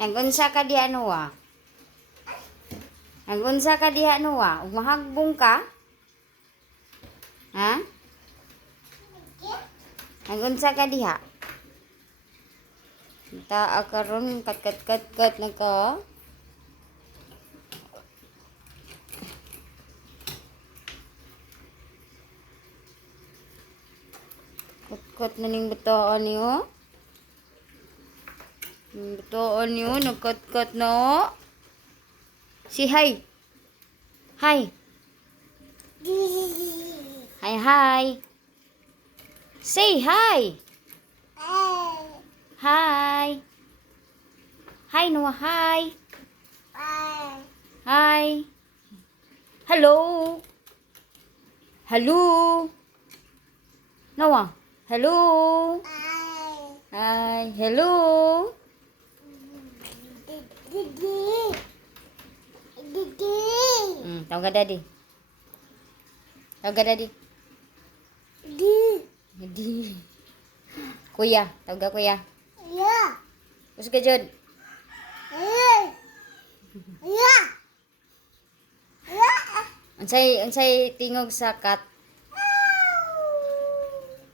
Nagunsa ka diha Noah? Nagunsa ka diha Noah? Ug mahagbong ka? Ha? Nagunsa ka diha? Ta karon kat na ka. Kat na ning batoon niyo. Batoon niyo nagkat na. Si hi. Hi. Hi hi. Say hi. Hi. Hi Noah, hi. Hi. Hello. Hello. Noah, hello. Hi, hello. Tawag ka daddy. Tawag ka daddy. Di. Kuya, tawag ka kuya. Kus ka jud. Unsay tingog sa cat?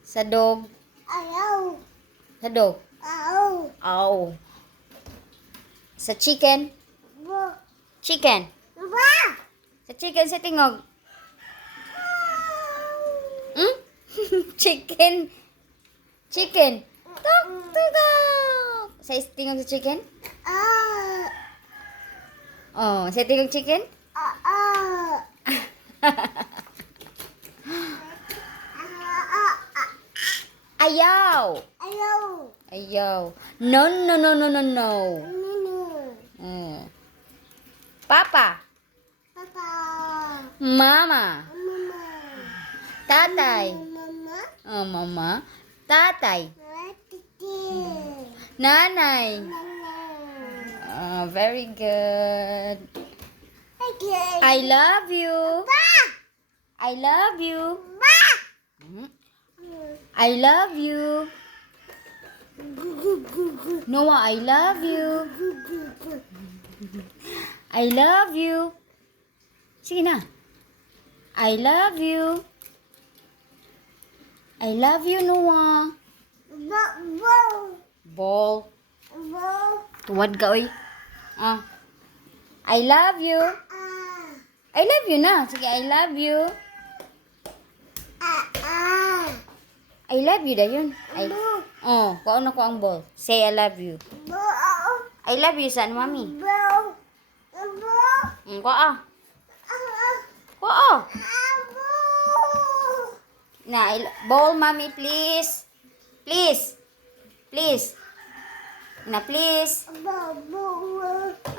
Sa dog? Sa dog? Aw. Sa chicken? Chicken? Sa chicken sa tingog? Hmm? Chicken? Chicken? Tok, tok. Sa tingog sa chicken? Oh, sa tingog chicken? Ayaw. Ayaw. No, no, no, no, no, no. Papa. Mama. Tatay. Oh, mama. Tatay. Nanay. Very good. I love you. I love you. I love you. Noah, I love you. I love you. Sige na. I love you. I love you, Noah. Ball. Tuwad ka, oy. I love you. I love you na. Sige, I love you. I love you dayon. Kuha na ko ang ball. Say I love you. I love you saan, mami? Kuha. Kuha. Na, ball, mami, please. Please. Please. Na, please.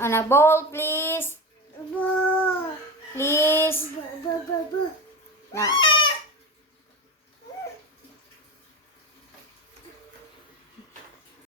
Na, ball, please. Please. Na.